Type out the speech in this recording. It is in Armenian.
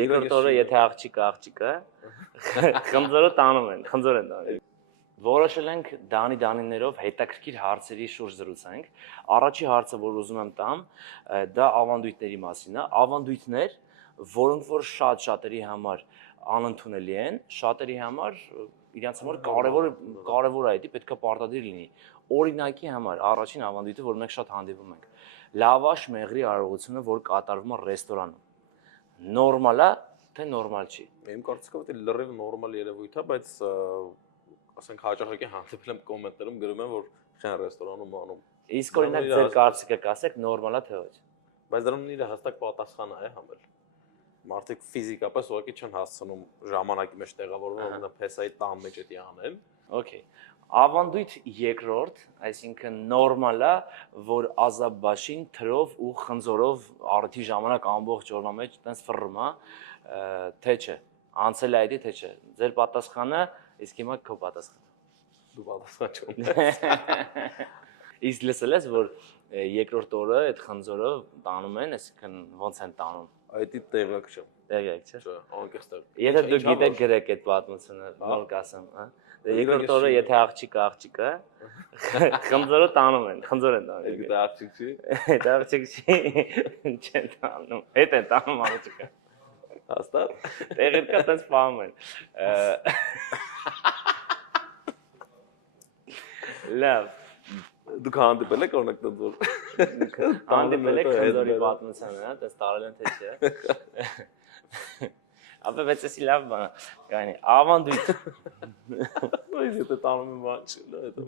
Երկրորդ օրը եթե աղջիկը, խնձորը տանում են, խնձոր են տանում։ Որոշել ենք Դանիներով հետաքրքիր հարցերի շուրջ զրուցենք։ Առաջի հարցը, որ ուզում եմ տամ, դա ավանդույթների մասին է։ Ավանդույթներ, որոնք որ շատերի համար անընդունելի են, շատերի համար իրենց համար կարևոր է, դա պետք է պարտադիր լինի։ Օրինակի համար առաջին ավանդույթը, որ մենք շատ հանդիպում ենք, լավաշ մեղրի արարողությունը, որ կատարվում է ռեստորանում։ Նորմալ է, թե նորմալ չի։ Իմ կարծիքով դա լրիվ նորմալ երևույթ է, բայց ասենք հաճախակի հանդիպել եմ կոմենտներում գրում են, որ չեն ռեստորանում անում։ Իսկ օրինակ ձեր կարծիքը կասեք նորմալ է թե ոչ։ Բայց դրան իր հստակ պատասխան է համել։ Մարդիկ ֆիզիկապես ուղղակի չեն հասցնում ժամանակի մեջ տեղավորվում, որ փեսայի տան մեջ էդի անեն։ Okay։ Ավանդույթ երկրորդ, այսինքն նորմալ է, որ ազաբաշին թրով ու խնձորով արդի ժամանակ ամբողջ օրվա մեջ տենց ֆռռում է, թե չէ։ Անցել է այդի թե չէ։ Ձեր պատասխանը, իսկ հիմա քո պատասխանը։ Դու պատասխան չունես։ Իսկ լսել ես, որ երկրորդ օրը այդ խնձորը տանում են, այսինքն ոնց են տանում։ Այդի տեղակ չեմ։ Տեղակ չէ։ Չէ, անկեղծ տեղ։ Եթե դու գիտեք գրեք այդ պատմությունը, նոր կասեմ, հա։ Երկրորդ օրը եթե աղջիկը, խնձորը տանում են, խնձոր են տանում։ Դա աղջիկ չի։ Դա աղջիկ չի, չեն տանում։ Հետ են տանում աղջիկը։ Հաստատ։ Տեղը կա տենց պահում են։ Լավ։ Դուք հանդիպել եք օրինակ դեռ։ Հանդիպել եք խնձորի պատմությանը, հա, դες տարել են թե չէ։ Ապա բայց էսի լավ բան է, կանի ավանդույթ։ Բայց եթե տանում եմ բան չի, դա է դա։